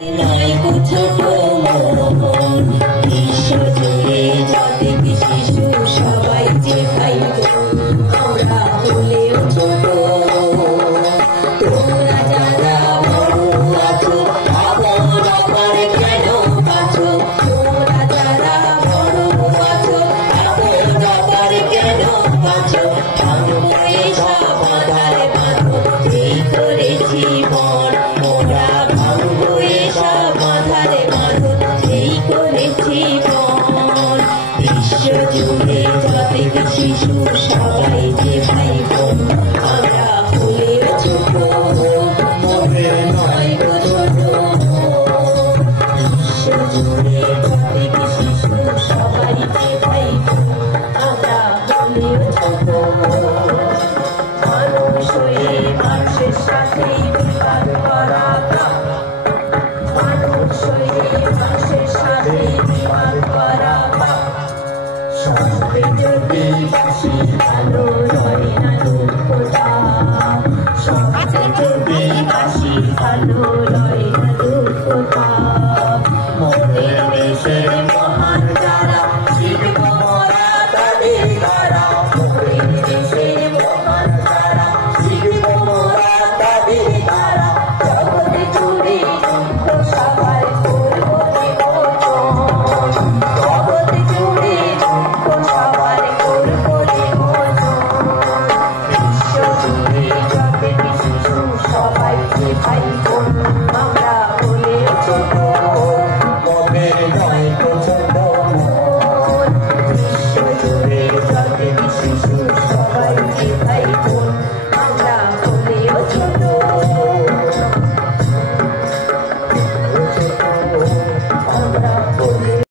ছোট মন বিশ্ব জুড়ে যত শিশু সবাই যে ভাই আমরা হলেও ছোট তোমরা যারা বড় আছো আপন কেন পাছো তোমরা যারা বড় আছো আপন কেন পাছো ভাঙবো এসব বাঁধারে বাঁধো এই করেছি মন ওরা ভাঙবো এসব বাঁধারে বাঁধো এই করেছি মন বিশ্ব জুড়ে যত শিশু সবাই যে ভাই বোন আমরা হলেও ছোট মনের নয় গো ছোট বিশ্ব জুড়ে যত শিশু সবাই যে ভাই বোন আমরা হলেও ছোট মানুষ হয়ে মানুষের সাথে বিবাদ করা মানুষ হয়ে মানুষের সাথে বিবাদ করা সবে যদি বাসি ভালো হয় না।